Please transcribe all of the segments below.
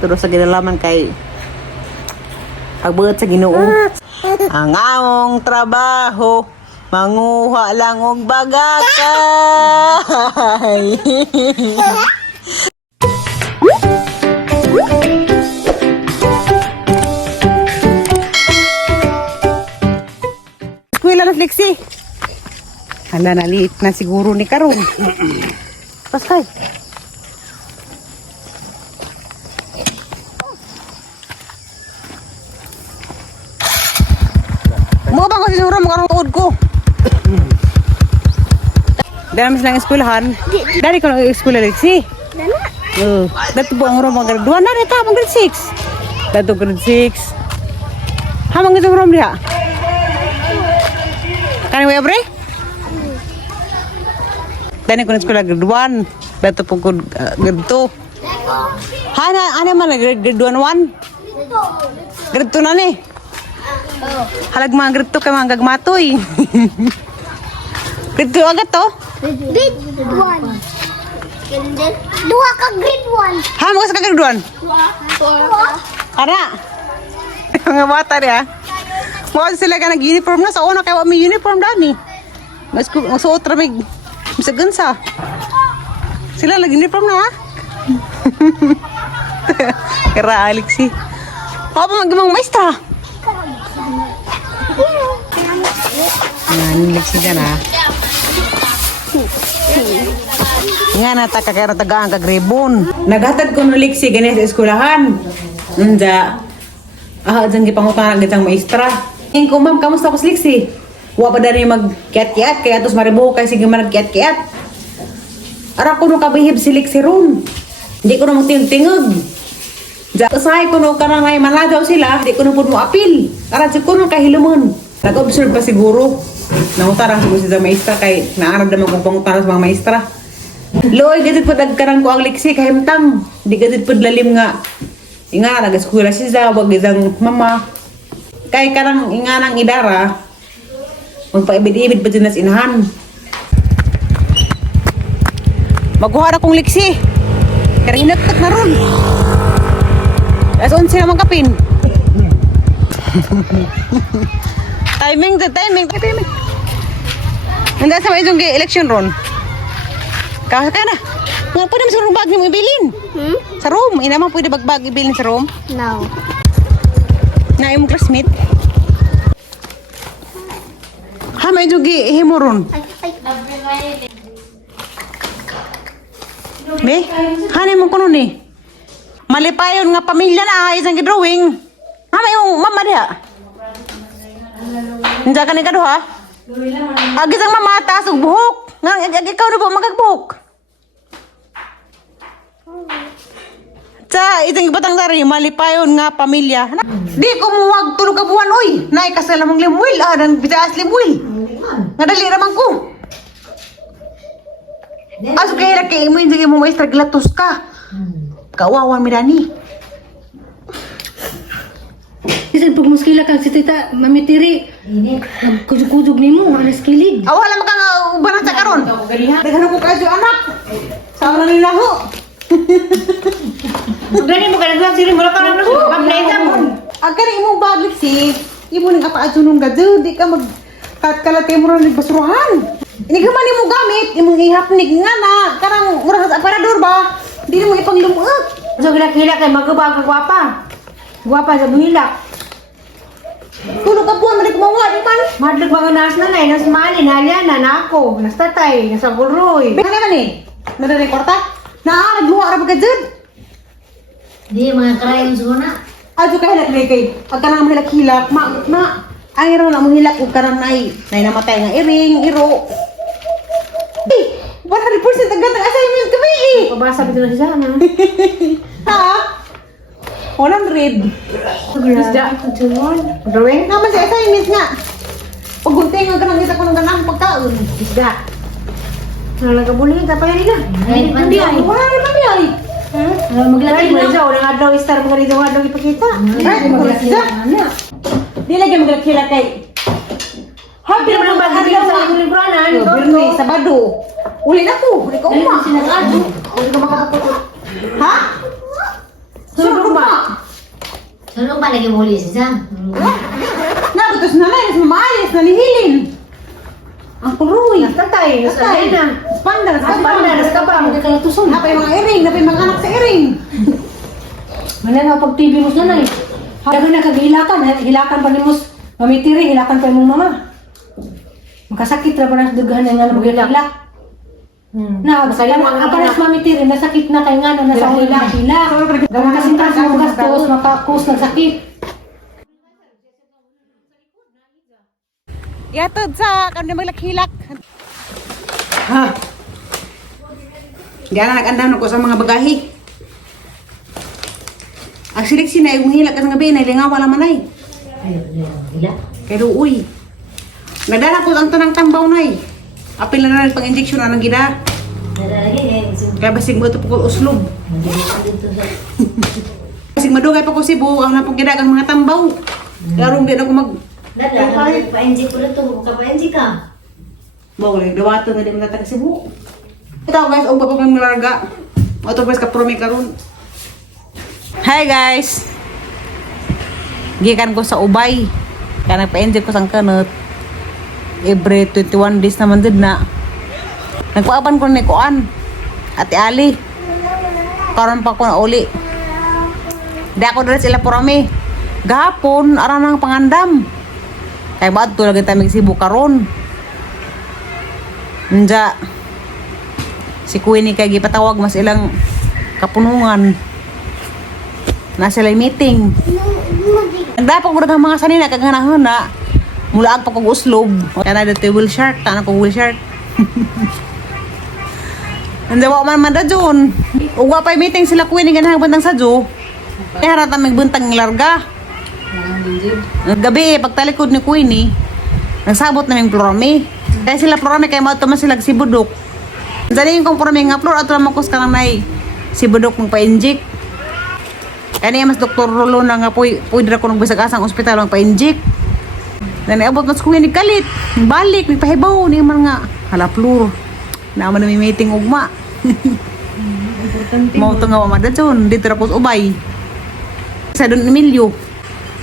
Terus sa ginalaman kay pagbuot sa Ginoo. Ang among trabaho manguha lang og bagakay. Eskwela na Flexi. Hala, naliit na siguro ni karon. Paskay. Mo ba ko siguro makarong tuod ko? Dami silang eskwelahan. Dari ko ng eskwela Lexi. Dato po ang rom ang grade 1 na rin tapong grade 6. Dato grade 6. Hamang itong rom diha. Kani mo yabre? Dani ko ng eskwela grade 1. Dato po ko grade 2. Ano man grade 1? Grade 2 na ni. Halag mga grade 2 kay mga gagmatoy. Grade 2 agad to? Grade 1. Dua ka grade 1. Ha, mo ka grade 1? Ara. Mga bata rin ha. Mga sila ka nag-uniform na. Sa una kaya may uniform dani. Masuot ramig. Misagansa. Sila nag-uniform na ha. Kira Alexi. O pa magimang maestra. Yan, Lexi ka na. Nga na kakakera tagaan kagrebon. Naghatag ko no Lexi ganyan sa eskulahan. Nda. Dyan gipangutangan agad ang maestra. Ngayon ko, ma'am, kamusta ko si Lexi? Huwa pa dali mag-kiat-kiat, kaya tos maribuho kay sige man nag-kiat-kiat. Ara ko no kabihib si Lexi ron. Hindi ko na magtingog-tingog. Usahay ko no karang ngay managaw sila, hindi ko na po mo apil. Ara ko no kahilumon. Nag-observe pa siguro. Nangutarang siguro sa maestra kay naarad naman kong pangutaran sa mga maestra. Loy, gadit po dagkarang ko ang Lexi kahimtang. Di gadit po lalim nga. Inga, nag-eskwela siya, wag isang mama. Kay karang inga ng idara, magpaibid-ibid pa dyan na sinahan. Magkuha na kong Lexi. Kaya hinagtak na ron. As 11 naman kapin. Timing. Handa sa mga isang election ron. Kaya na. Nga pwede mo sa room bag niyo ibilin. Sa room. Ina mo pwede bagbag ibilin sa room. No. Na yung classmate. Ha, may jugi ihimo ron. Be, hanay mo kuno ni. Malipayon nga pamilya na isang gidrawing. Ha, may yung mama diha. Hindi ka ni kado ha? Agis ang mama taas og buhok. Nga ikaw na ba magagbuhok? Sa isang ibatang dari, malipayon nga pamilya. Di ko muwag tulog ka buwan, oy. Nay, kasala mong limwil, dan bitaas limwil. Nadali ramang ko. Aso kaya laki mo, hindi mo maestra gilatos ka. Kawawan mi dani. Isang pag muskila kang si tita, mamitiri. Kujug-kujug ni mo, alas kilid. Wala mo kang ubanan sa karon. Daghan ko kaso anak. Sama na nila ho. Gani mo ka naglang sila, wala ka lang nag-update mo. Agkari imong baglik si imo ning kapaadsunon gadyo, di ka mag katkalate mo ron basurahan. Ini gaman imo gamit, imong ihapnik nga na karang murag sa aparador ba? Di mo ipanglumuot. So kila-kila kay magubang ka gwapa. Gwapa sa buhilak. Kuno ka buwan man kumawa di man. Madlag mga nas na nay, nas mali, naliana, na ako, nas tatay, nas aguroy. Ano man ni? Nadali kwarta? Na nagluwa ra bagad. Di, mga karayong suna. Ajo kay hilak kay pagka nang hilak ma ang iro na mo hilak ug karang nay namatay nga iring iro. 100% agad ang assignment kami eh. Pabasa bito na siya na. Ha? 100. Isda, drawing. Naman sa assignment nga. Pag gunting ang kanang kita ko ng ganang pagkaon. Isda. Ano nagkabuli, tapay nila. Hindi ay. Wala naman di ay. Maglagay mo siya, walang adlaw, star mo ganito ang adlaw ipakita. Right, magkakasya. Di lagi magkakila kay. Happy naman ang bagay sa libranan. Birni, Sabado. Uli na ko. Uli ka uma. Sinagado. Uli ka makakapot. Ha? Sunod Saan ba lagi muli siya? Nabutos na lang, maayos na nihilin. Ang puruy. Tatay, Tatay. Panda, ka ba? Hindi ka natusun. Napay mga iring, napay mga anak sa iring. Mana na pag TV mo na eh. Dagan na kaghilakan, hilakan pa ni mo mamitiri, hilakan pa imong mama. Makasakit ra ba na dugahan nga na maghilak. Na, saya aparas mamitiri, nasakit na kay nga na nasa hila. Dagan kasi tas mo gastos, makakus na sakit. Yatod sa kami maglakhilak. Ha. Gana nag-andan ko sa mga bagahi. Ang siliksi na yung hilak ka ng gabi na ilingaw wala man ay. Hila. Pero uy. Nagdala ko ang tanang tambaw na ay. Apil na na pang-injection na ng gida. Kaya basig mo ito po uslob. Basig madugay pa ko Cebu, ang napong gidagang mga tambaw. Kaya di na ako mag... Pa-NG ko na ito, ka-pa-NG ka. Bawal, dawato na di mo natag Cebu. Ito guys, og pa pa larga. Oto guys ka-promi karon. Hi guys. Gikan ko sa Ubay. Kaya nagpa-enjoy ko sang kanot. Every 21 days naman din na. Nagpaapan ko ni Kuan. Ate Ali. Karon pa ko na uli. Di ako dala sila porami. Gahapon, aran ng pangandam. Kaya ba ito lagi tamig Cebu karon. Nja. Si Queenie kay gipatawag mas ilang kapunungan. Na sila meeting. Nagdapat ko ng mga sanina kag hanahuna. Mula pa kog uslob. Kaya na dito wheel shark, tanang kog wheel shark. Nandawa man man da Jun. Ugwa pa meeting sila Queenie ganang bantang sa Jo. Kaya harata may buntang larga. Gabi pagtalikod ni Queenie, nagsabot na ng Florami. Kaya sila Florami kay mao man sila Sibudok. Dali kong Florami nga floor ato makos ka nang nay Sibudok mong pa-inject. Kaya mas Dr. Rolo na nga pwede ra ko nang bisag asang ospital ang pa-inject. Then abot mas Queenie kalit. Balik nagpahibaw ni man nga hala floor. Naman na may meeting ugma. Mao to nga mamadadson dito ra ko sa Ubay. Sa Don Emilio.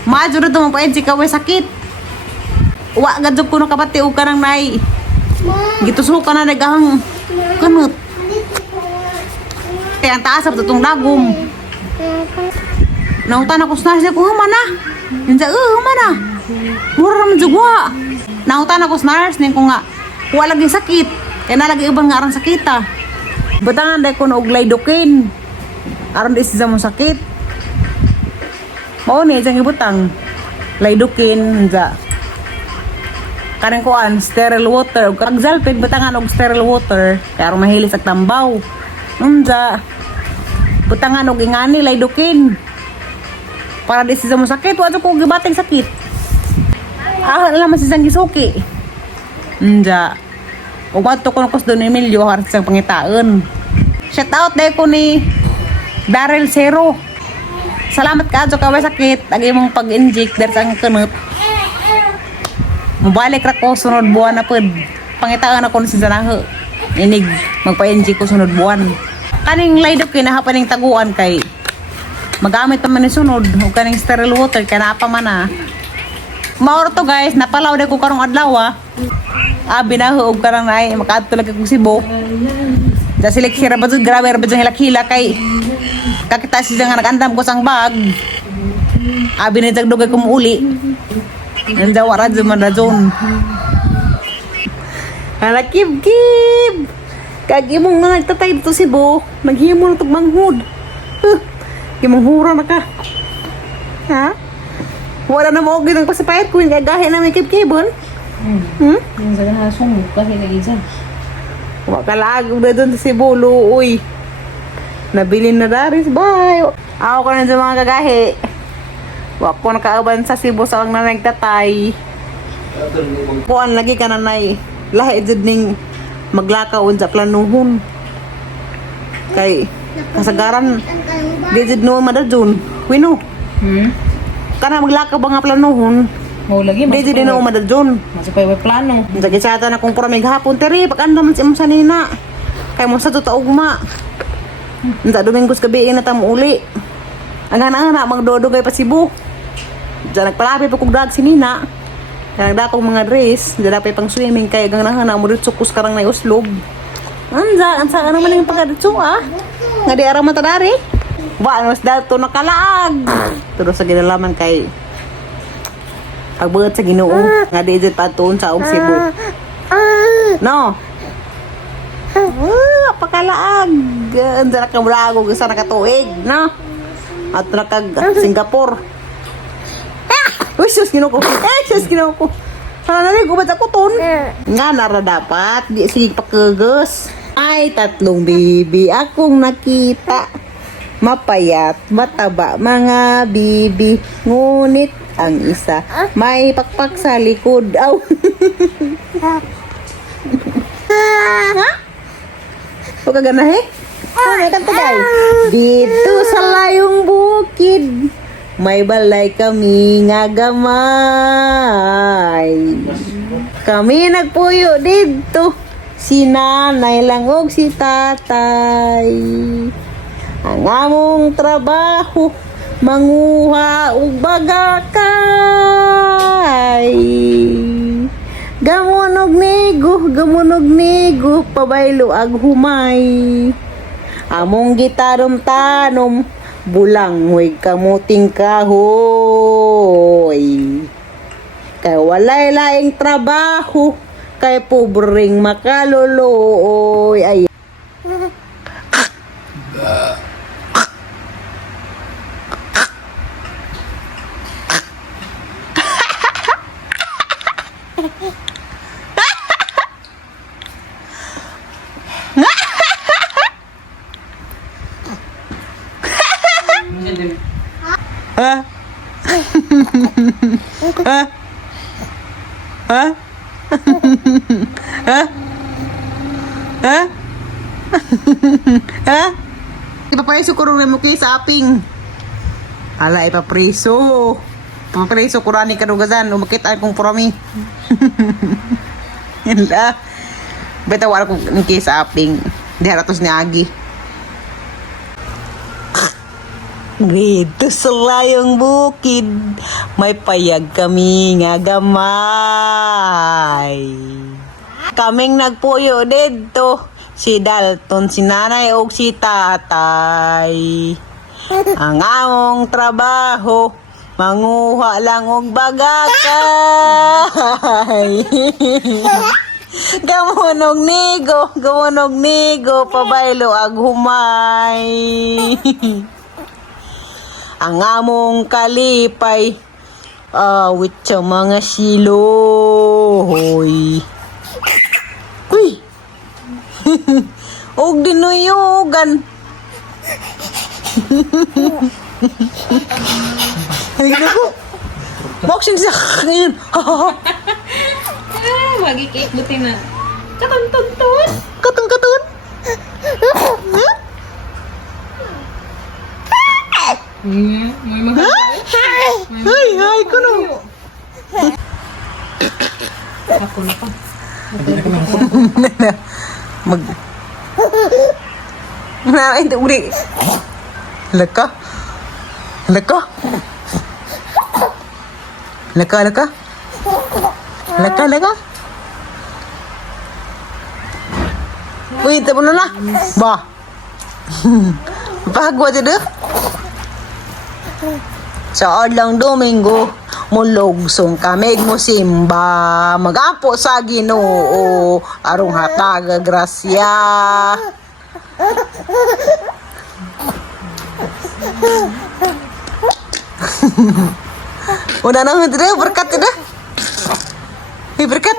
Majo na ito mong pa-NG ka, sakit. Uwa, gadjog ko na kapati o ka nang nay. Gituso ka na nagahang kanot. Kaya ang taas sa itong dagom. Nautan ako sa nurse ko, hama na. Yan sa, hama na. Mura naman jugwa. Nautan ako sa nurse, niyan ko nga, wala lagi sakit. Kaya nalagi ibang nga arang sakita. Batangan dahil ko na uglay dokin. Arang di siya mong sakit. Mao ni jang ibutang laydukin za kanang kuan sterile water ug kagzalpig butangan og sterile water kaya aron mahilis sa tambaw unza butangan og ingani laydukin para di siya mo sakit wa ko gibateng sakit alam man siyang gisuki unza ug adto ko sa Don Emilio har sa pangitaon shout out dai ko ni Daryl Zero. Salamat ka adto kaway sakit agi mong pag-inject der sang kanot. Mubalik ra ko sunod buwan na pud. Pangitaan ako sa Zanaho. Inig magpa-inject ko sunod buwan. Kaning laydok kinahapan ning taguan kay magamit pa man ni sunod ug kaning sterile water kay naa pa man na. Maor to guys, napalaw de ko karong adlaw. Abi na og karang nay makaadto lagi ko Cebu. Da seleksi ra ba jud grabe ra ba jud hilak-hilak kay kakita siya nga nag-andam ko sang bag. Abi na jagdugay ko uli. Nanda wara jud man razon. Hala kib. Kagi mo nga nagtatay dito Cebu, naghimo na tog manghud. Gimanghura na ka. Ha? Wala na mo gid ang pasapayat ko kay gahe na may kib-kibon. Yung sa hasong kasi lagi dyan. Wa ka lagog na doon sa Cebu, uy. Nabili na daris, bye. Ako ko na sa mga kagahe. Wa ko nakaaban sa Cebu sa ang nagtatay. Kuan lagi ka na nay. Lahi jud ning maglakaw sa planuhon. Kay kasagaran di jud no madadjon. Kuno. Kana maglakaw ba nga planuhon? Oh, lagi Di jud no madadjon. masapay may plano. Sa gisata na kung paramig hapon teri pag andam si imong sanina. Kay mo sa tuta ugma. Nta Domingos gabi na tamo uli. Ang ana magdodogay pa Cebu. Diyan nagpalapit pa kong drag si Nina. Kaya nagdakong mga dress. Diyan dapay pang swimming. Kaya ganahan mo dito kus karang na uslob. Ansa ka naman yung pagkaditso Nga di araw matadari. Ba, mas dato nakalaag. Pero sa ginalaman kay pagbuhat sa Ginoo. Nga di dyan patuon sa og Cebu. No? Pakalaag. Ansa nakamulago sa nakatuig. No? At nakag Singapore. Uy, sus, Ginoo ko. Sus, Ginoo ko. Narinig, ubat ako ton. Nga, nara dapat. Di sige pakagos. Ay, 3 bibi akong nakita. Mapayat, mataba, mga bibi. Ngunit ang isa, may pakpak sa likod. Aw. Ha? Huwag ka ganahe? May kanta dahil. Dito sa layong bukid, may balay kami nga gamay. Kami nagpuyo dito, si nanay lang og si tatay. Ang among trabaho, manguha og bagakay. Gamunog nigo, pabaylo ag humay. Among gitarom tanom, bulang huwag kamuting kahoy. Kay walay laing trabaho, kay pobreng makaluluoy. Ay. Ha? Ha? Ha? Ha? Ha? Ha? Ipapreso ko rin mo kay sa aping. Ala, ipapreso. Ipapreso ko rin ka nugazan. Umakit ay kong purami. Hila. Beta wala kong kay sa aping. Di haratos ni Agi. Dito sa layong bukid, may payag kami nga gamay. Kaming nagpuyo dito, si Dalton, si nanay o si tatay. Ang among trabaho, manguha lang og bagakay. Gamunog nigo, pabaylo ag humay. Ang among kalipay, awit sa mga siloy. Uy! Og dinuyugan. Ay, naku! Boxing sa ngayon. Wagi cake buti na. Katun-tun-tun. Katun-katun. May mga Ay, kuno. ako na pa. Mag... Hindi, uli. Laka. Uy, tapo na na. Ba. Pagwa aja deh. Sa adlang Domingo, mulugsong kami musimba, magampo sa Ginoo, arong hataga grasya. Udah nang berkat dah. Berkat.